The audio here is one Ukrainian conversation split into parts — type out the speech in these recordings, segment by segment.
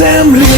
землі.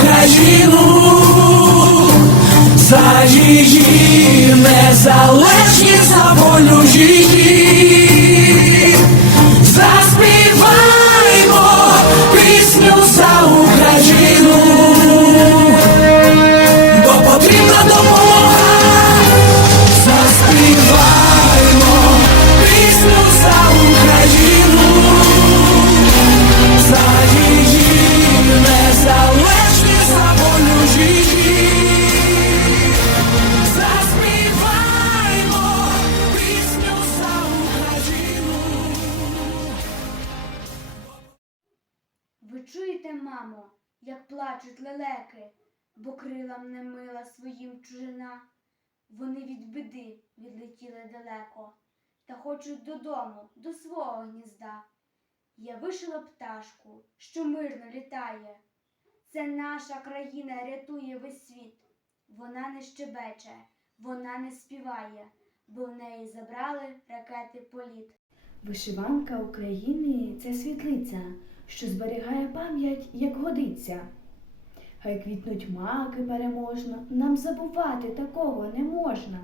Україну, за її незалежність, за волю її. Ви чуєте, мамо, як плачуть лелеки, бо крилам не мила своїм чужина. Вони від биди відлетіли далеко та хочуть додому, до свого гнізда. Я вишила пташку, що мирно літає. Це наша країна рятує весь світ. Вона не щебече, вона не співає, бо в неї забрали ракети політ. Вишиванка України це світлиця, що зберігає пам'ять, як годиться. Хай квітнуть маки переможно, нам забувати такого не можна.